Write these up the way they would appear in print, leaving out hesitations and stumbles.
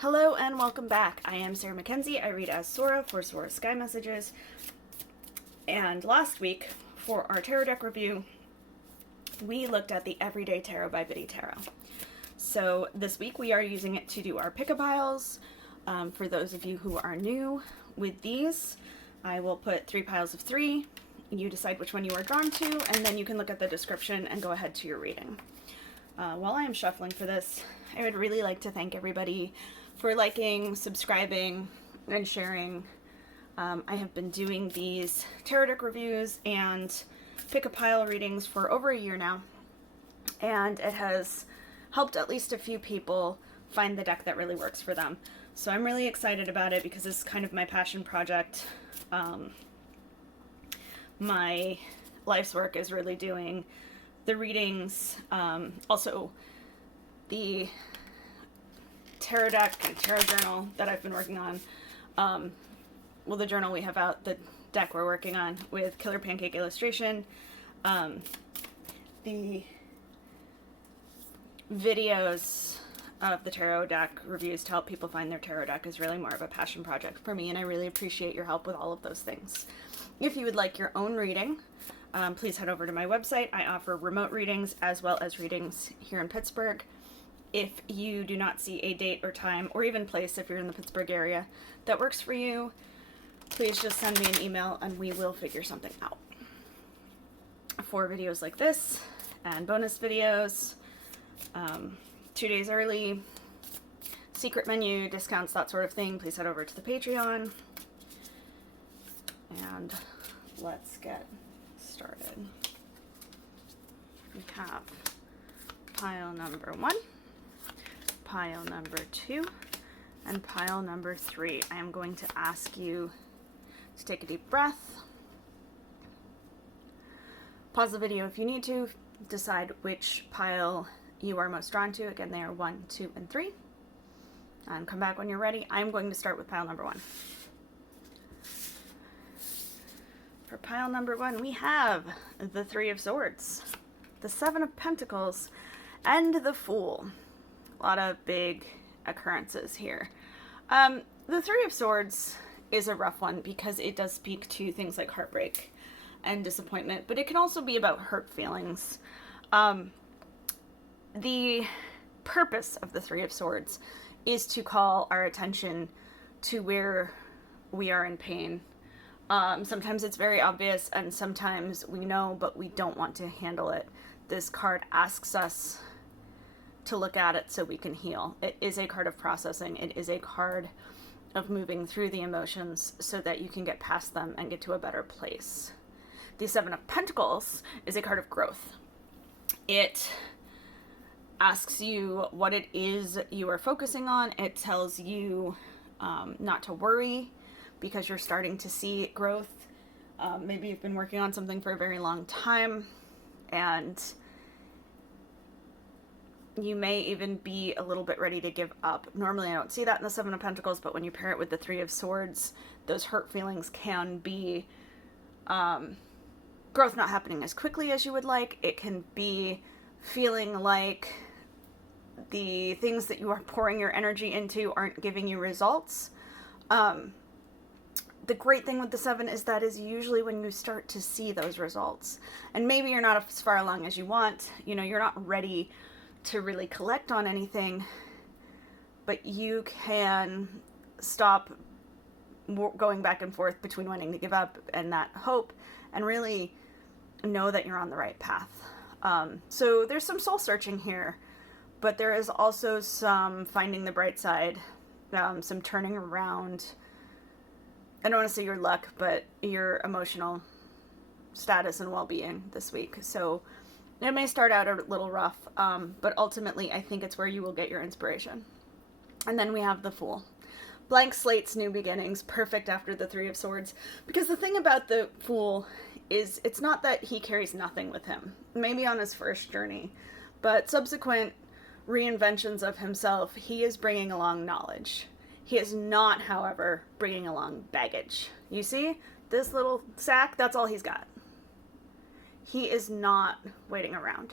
Hello and welcome back. I am Sarah Mackenzie. I read as Sora for Sora Sky Messages. And last week, for our tarot deck review, we looked at the Everyday Tarot by Biddy Tarot. So this week we are using it to do our pick-a-piles. For those of you who are new with these, I will put 3 piles of 3. You decide which one you are drawn to, and then you can look at the description and go ahead to your reading. While I am shuffling for this, I would really like to thank everybody for liking, subscribing, and sharing. I have been doing these tarot deck reviews and pick-a-pile readings for over a year now, and it has helped at least a few people find the deck that really works for them. So I'm really excited about it because it's kind of my passion project. My life's work is really doing the readings, also the tarot deck and tarot journal that I've been working on. Well, the journal we have out, the deck we're working on with Killer Pancake Illustration. The videos of the tarot deck reviews to help people find their tarot deck is really more of a passion project for me, and I really appreciate your help with all of those things. If you would like your own reading, please head over to my website. I offer remote readings as well as readings here in Pittsburgh. If you do not see a date or time, or even place if you're in the Pittsburgh area, that works for you, please just send me an email and we will figure something out. For videos like this and bonus videos, 2 days early, secret menu, discounts, that sort of thing, please head over to the Patreon. And let's get started. We have pile number 1. Pile number 2, and pile number 3. I am going to ask you to take a deep breath. Pause the video if you need to. Decide which pile you are most drawn to. Again, they are 1, 2, and 3. And come back when you're ready. I'm going to start with pile number 1. For pile number 1, we have the 3 of Swords, the 7 of Pentacles, and the Fool. A lot of big occurrences here. The 3 of Swords is a rough one because it does speak to things like heartbreak and disappointment, but it can also be about hurt feelings. The purpose of the 3 of Swords is to call our attention to where we are in pain. Sometimes it's very obvious, and sometimes we know, but we don't want to handle it. This card asks us to look at it so we can heal. It is a card of processing. It is a card of moving through the emotions so that you can get past them and get to a better place. The 7 of Pentacles is a card of growth. It asks you what it is you are focusing on. It tells you not to worry because you're starting to see growth. Maybe you've been working on something for a very long time, and you may even be a little bit ready to give up. Normally I don't see that in the 7 of Pentacles, but when you pair it with the 3 of Swords, those hurt feelings can be growth not happening as quickly as you would like. It can be feeling like the things that you are pouring your energy into aren't giving you results. The great thing with the 7 is that is usually when you start to see those results. And maybe you're not as far along as you want. You know, you're not ready to really collect on anything, but you can stop going back and forth between wanting to give up and that hope, and really know that you're on the right path. So there's some soul searching here, but there is also some finding the bright side, some turning around. I don't want to say your luck, but your emotional status and well-being this week. So it may start out a little rough, but ultimately I think it's where you will get your inspiration. And then we have the Fool. Blank slates, new beginnings, perfect after the 3 of Swords. Because the thing about the Fool is it's not that he carries nothing with him, maybe on his first journey, but subsequent reinventions of himself, he is bringing along knowledge. He is not, however, bringing along baggage. You see, this little sack, that's all he's got. He is not waiting around.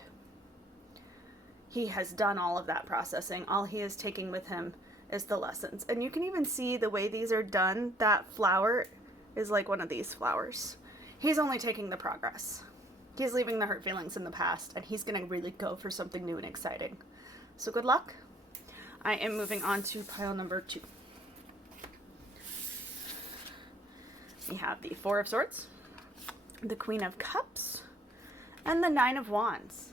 He has done all of that processing. All he is taking with him is the lessons. And you can even see the way these are done. That flower is like one of these flowers. He's only taking the progress. He's leaving the hurt feelings in the past, and he's going to really go for something new and exciting. So good luck. I am moving on to pile number 2. We have the Four of Swords, the Queen of Cups, and the Nine of Wands.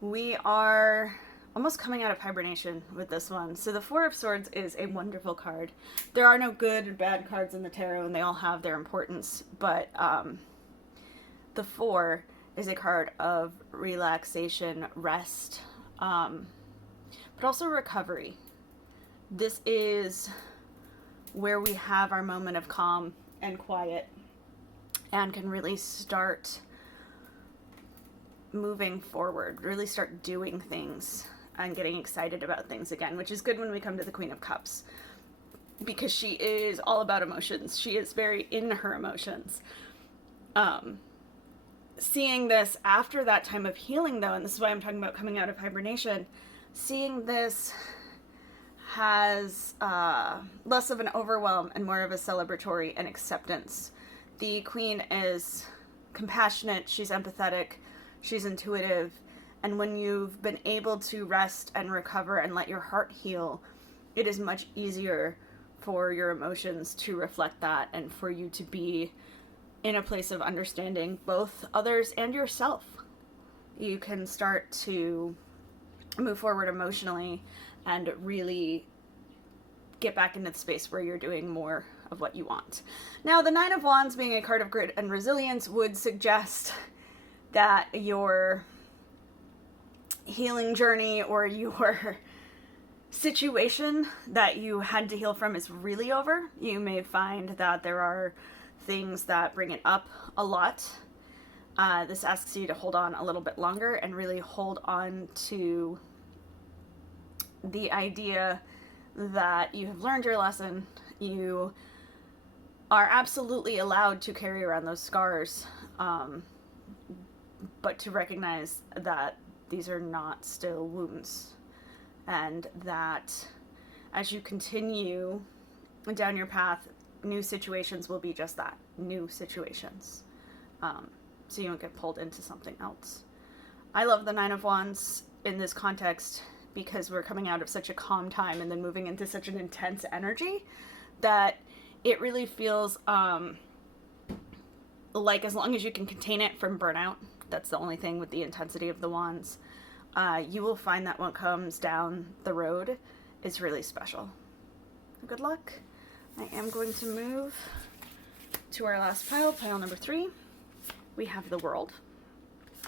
We are almost coming out of hibernation with this one. So the Four of Swords is a wonderful card. There are no good or bad cards in the tarot, and they all have their importance, but the Four is a card of relaxation, rest, but also recovery. This is where we have our moment of calm and quiet and can really start moving forward, really start doing things and getting excited about things again, which is good when we come to the Queen of Cups, because she is all about emotions. She is very in her emotions. Seeing this after that time of healing, though, and this is why I'm talking about coming out of hibernation, seeing this has less of an overwhelm and more of a celebratory and acceptance. The Queen is compassionate, she's empathetic, she's intuitive, and when you've been able to rest and recover and let your heart heal, it is much easier for your emotions to reflect that and for you to be in a place of understanding both others and yourself. You can start to move forward emotionally and really get back into the space where you're doing more of what you want. Now, the Nine of Wands, being a card of grit and resilience, would suggest that your healing journey or your situation that you had to heal from is really over. You may find that there are things that bring it up a lot. This asks you to hold on a little bit longer and really hold on to the idea that you have learned your lesson. You are absolutely allowed to carry around those scars, but to recognize that these are not still wounds, and that as you continue down your path, new situations will be just that, new situations. So you don't get pulled into something else. I love the Nine of Wands in this context because we're coming out of such a calm time and then moving into such an intense energy that it really feels like as long as you can contain it from burnout, that's the only thing with the intensity of the wands, you will find that what comes down the road is really special. Good luck. I am going to move to our last pile, pile number 3. We have the World,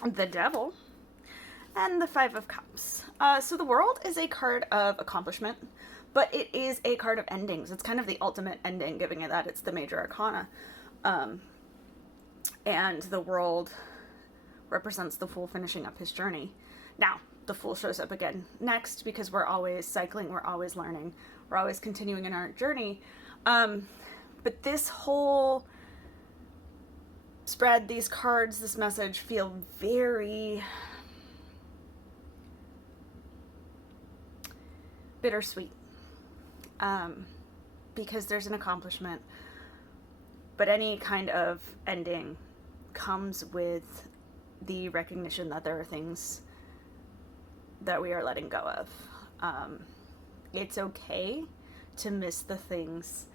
the Devil, and the Five of Cups. So the World is a card of accomplishment, but it is a card of endings. It's kind of the ultimate ending, giving it that it's the major arcana. And the World represents the Fool finishing up his journey. Now, the Fool shows up again next because we're always cycling, we're always learning, we're always continuing in our journey. But this whole spread, these cards, this message feel very bittersweet, because there's an accomplishment, but any kind of ending comes with the recognition that there are things that we are letting go of. It's okay to miss the things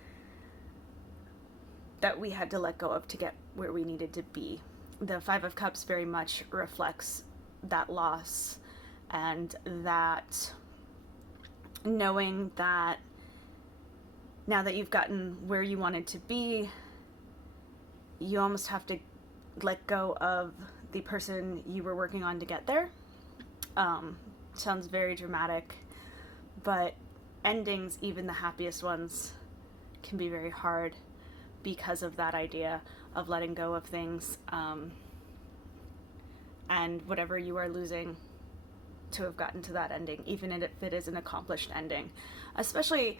that we had to let go of to get where we needed to be. The Five of Cups very much reflects that loss and that knowing that now that you've gotten where you wanted to be, you almost have to let go of the person you were working on to get there. Sounds very dramatic, but endings, even the happiest ones, can be very hard because of that idea of letting go of things, and whatever you are losing to have gotten to that ending, even if it is an accomplished ending. Especially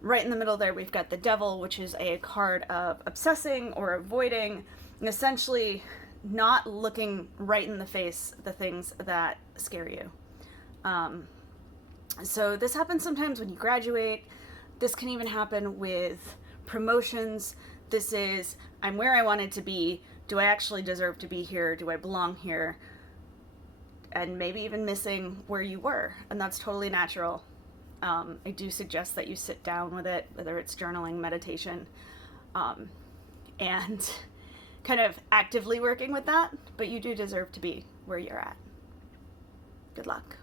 right in the middle there, we've got the Devil, which is a card of obsessing or avoiding, and essentially not looking right in the face the things that scare you. So this happens sometimes when you graduate. This can even happen with promotions. This is, I'm where I wanted to be. Do I actually deserve to be here? Do I belong here? And maybe even missing where you were. And that's totally natural. I do suggest that you sit down with it, whether it's journaling, meditation, and kind of actively working with that. But you do deserve to be where you're at. Good luck.